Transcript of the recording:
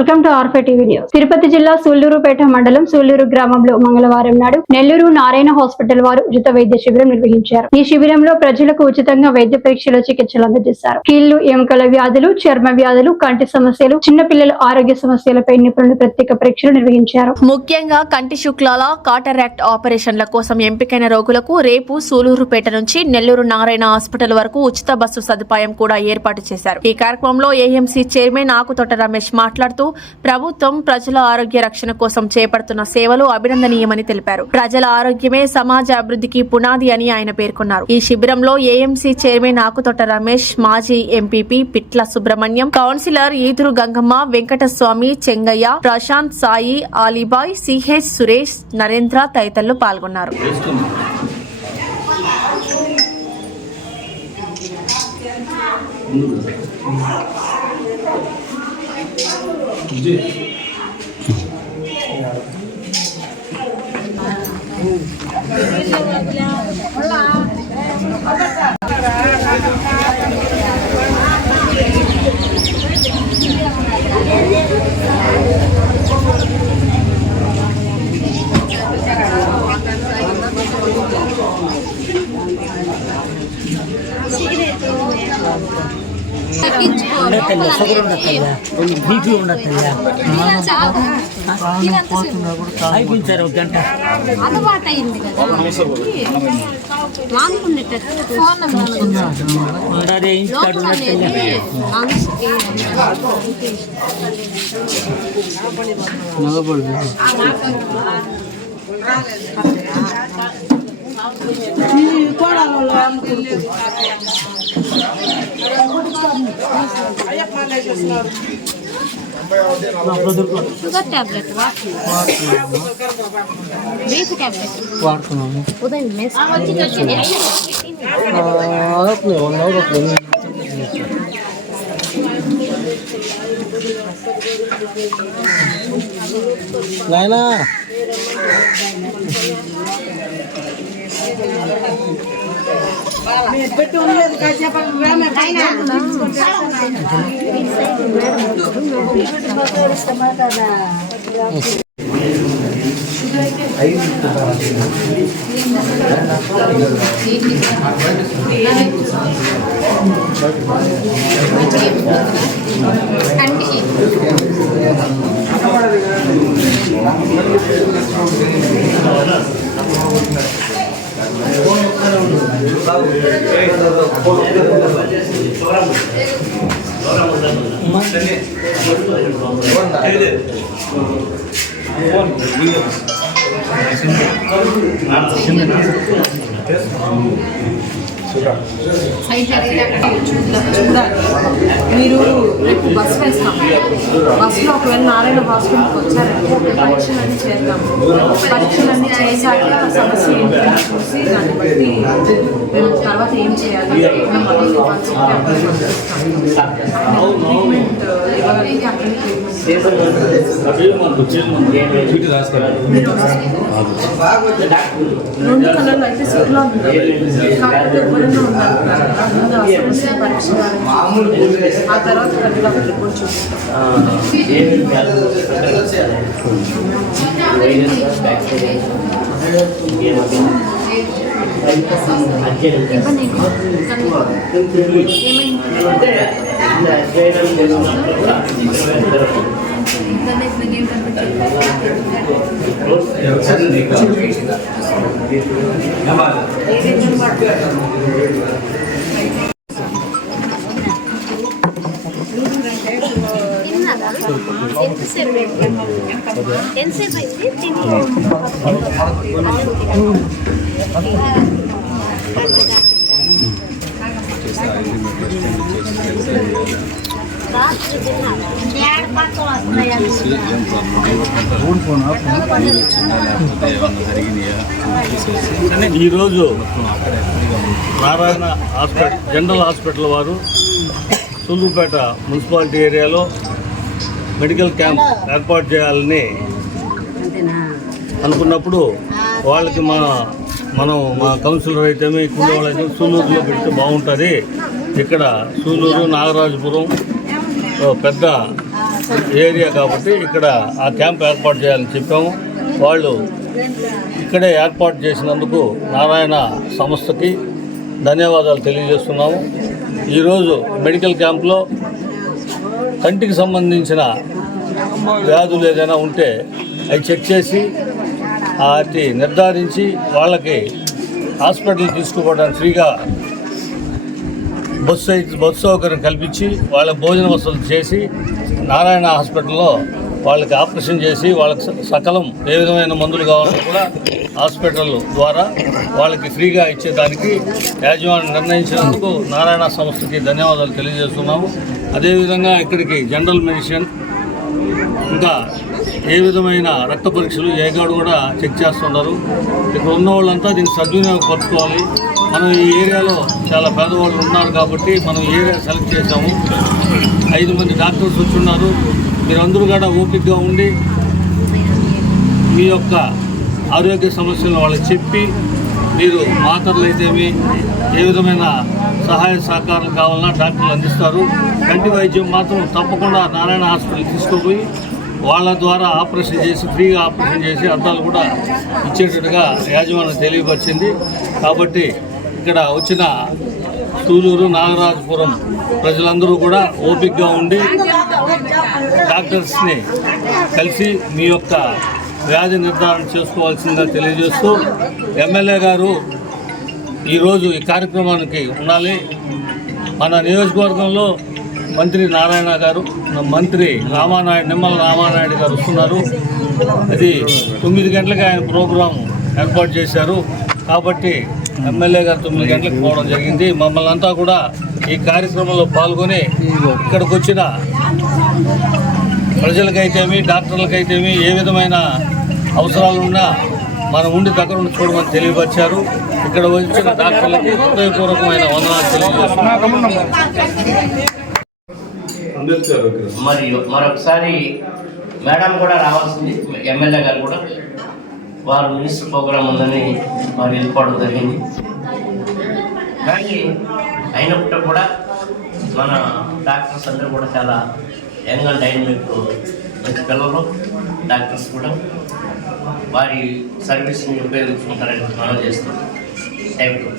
Welcome to ఆర్ఫే TV news. Tirupati జిల్లా సూళ్లూరుపేట మండలం సూళ్లూరు గ్రామంలో మంగళవారం నాడు నెల్లూరు నారాయణ హాస్పిటల్ వారు ఉచిత వైద్య శిబిరం నిర్వహించారు. ఈ శిబిరంలో ప్రజలకు ఉచితంగా వైద్య పరీక్షలు, చికిత్సలు అందజేశారు. కీళ్లు, ఎముకల వ్యాధులు, చర్మ వ్యాధులు, కంటి సమస్యలు, చిన్నపిల్లల ఆరోగ్య సమస్యలపై నిపుణులు ప్రత్యేక పరీక్షలు నిర్వహించారు. ముఖ్యంగా కంటి శుక్లాల కాటరాక్ట్ ఆపరేషన్ల కోసం ఎంపికైన రోగులకు రేపు సూళ్లూరుపేట నుంచి నెల్లూరు నారాయణ హాస్పిటల్ వరకు ఉచిత బస్సు సదుపాయం కూడా ఏర్పాటు చేశారు. ఈ కార్యక్రమంలో ఏఎంసీ చైర్మన్ ఆకుతోట రమేష్ మాట్లాడుతూ ప్రభుత్వం ప్రజల ఆరోగ్య రక్షణ కోసం చేపడుతున్న సేవలు అభినందనీయమని తెలిపారు. ప్రజల ఆరోగ్యమే సమాజ అభివృద్ధికి పునాది అని ఆయన పేర్కొన్నారు. ఈ శిబిరంలో ఏఎంసీ చైర్మన్ ఆకుతోట రమేష్, మాజీ ఎంపీపీ పిట్ల సుబ్రహ్మణ్యం, కౌన్సిలర్ ఈదురు గంగమ్మ, వెంకటస్వామి, చెంగయ్య, ప్రశాంత్, సాయి, ఆలీబాయ్, సిహెచ్, సురేష్, నరేంద్ర తదితరులు పాల్గొన్నారు. బీపీ ఉండదు అయిపోయించారు ఒక గంట అలవాటు అయింది కదా షుగర్ టాబ్లెట్ బీపీ టాబ్లెట్ వాడుతున్నాము. ఉదయం నాయనా పెట్టి ఉండలేదు కాసేపు మీరు రేపు బస్సు వేస్తాం. బస్సులో ఒకవేళ నారాయణ హాస్పిటల్కి వచ్చారంటే పరీక్షలన్నీ చేద్దాం. పరీక్షలన్నీ చేశాక సమస్య ఏంటని చూసి దాన్ని బట్టి మేము తర్వాత ఏం చేయాలి ట్రీట్మెంట్ ఇవ్వగలిగితే అక్కడ రెండు కలర్లు అయితే సిగ్లో ఉంది, కాకపోతే ఎవరైనా ఉండాలి. పరీక్ష ఆ తర్వాత కళ్ళకి రిపోర్ట్ చూపిస్తాం. ఎంతసేపు అయింది తిని ఈరోజు నారాయణ హాస్పిటల్ జనరల్ హాస్పిటల్ వారు సూళ్లూరుపేట మున్సిపాలిటీ ఏరియాలో మెడికల్ క్యాంప్ ఏర్పాటు చేయాలని అనుకున్నప్పుడు వాళ్ళకి మా కౌన్సిలర్ అయితే కుండే వాళ్ళైతే సూళ్లూరులో పెడితే బాగుంటుంది. ఇక్కడ సూళ్లూరు, నాగరాజపురం పెద్ద ఏరియా కాబట్టి ఇక్కడ ఆ క్యాంప్ ఏర్పాటు చేయాలని చెప్పాము. వాళ్ళు ఇక్కడే ఏర్పాటు చేసినందుకు నారాయణ సంస్థకి ధన్యవాదాలు తెలియజేస్తున్నాము. ఈరోజు మెడికల్ క్యాంప్లో కంటికి సంబంధించిన వ్యాధులు ఏదైనా ఉంటే అవి చెక్ చేసి వాటి నిర్ధారించి వాళ్ళకి హాస్పిటల్ తీసుకుపోవడానికి ఫ్రీగా బస్సు సౌకర్యం కల్పించి వాళ్ళ భోజన వసతులు చేసి నారాయణ హాస్పిటల్లో వాళ్ళకి ఆపరేషన్ చేసి వాళ్ళకి సకలం ఏ విధమైన మందులు కావాలని కూడా హాస్పిటల్ ద్వారా వాళ్ళకి ఫ్రీగా ఇచ్చేదానికి యాజమాన్యం నిర్ణయించినందుకు నారాయణ సంస్థకి ధన్యవాదాలు తెలియజేస్తున్నాము. అదేవిధంగా ఇక్కడికి జనరల్ మెడిసిన్ ఇంకా ఏ విధమైన రక్త పరీక్షలు ఏగాడు కూడా చెక్ చేస్తున్నారు. ఇక్కడ ఉన్న వాళ్ళంతా దీన్ని సద్వినియోగపరచుకోవాలి. మనం ఈ ఏరియాలో చాలా పేదవాళ్ళు ఉన్నారు కాబట్టి మనం ఏరియా సెలెక్ట్ చేసాము. 5 మంది డాక్టర్స్ వచ్చి ఉన్నారు. మీరందరూ కూడా ఓపికగా ఉండి మీ యొక్క ఆరోగ్య సమస్యలను వాళ్ళకి చెప్పి మీరు మాత్రలు అయితేమి ఏ విధమైన సహాయ సహకారాలు కావాలన్నా డాక్టర్లు అందిస్తారు. కంటి వైద్యం మాత్రం తప్పకుండా నారాయణ హాస్పిటల్ తీసుకుపోయి వాళ్ళ ద్వారా ఆపరేషన్ చేసి ఫ్రీగా ఆపరేషన్ చేసి అద్దాలు కూడా ఇచ్చేటట్టుగా యాజమాన్యం తెలియపరిచింది. కాబట్టి ఇక్కడ వచ్చిన సూలూరు నాగరాజపురం ప్రజలందరూ కూడా ఓపికగా ఉండి డాక్టర్స్ని కలిసి మీ యొక్క వ్యాధి నిర్ధారణ చేసుకోవాల్సిందిగా తెలియజేస్తూ ఎమ్మెల్యే గారు ఈరోజు ఈ కార్యక్రమానికి ఉండాలి. మన నియోజకవర్గంలో మంత్రి నారాయణ గారు, మంత్రి నిమ్మల రామానాయుడు గారు వస్తున్నారు. అది 9 గంటలకు ఆయన ప్రోగ్రాం ఏర్పాటు చేశారు. కాబట్టి ఎమ్మెల్యే గారు 9 గంటలకు పోవడం జరిగింది. మమ్మల్ని అంతా కూడా ఈ కార్యక్రమంలో పాల్గొని ఇక్కడికి వచ్చిన ప్రజలకైతేమి డాక్టర్లకైతేమి ఏ విధమైన అవసరాలు ఉన్నా మనం ఉండి దగ్గర ఉండి చూడమని తెలియపరిచారు. ఇక్కడ వచ్చిన డాక్టర్లకి హృదయపూర్వకమైన వందనాలు తెలియజేస్తున్నారు. మరియు మరొకసారి మేడం కూడా రావాల్సింది, ఎమ్మెల్యే గారు కూడా వారు మినిస్టర్ ప్రోగ్రాం ఉందని వారు వెళ్ళిపోవడం జరిగింది. కానీ అయినప్పుడు కూడా మన డాక్టర్స్ అందరూ కూడా చాలా యంగ్ అండ్ డైనమిక్ మంచి పిల్లలు డాక్టర్స్ కూడా వారి సర్వీస్ని ఉపయోగించుకుంటారని మనం చేస్తాం. Thank you.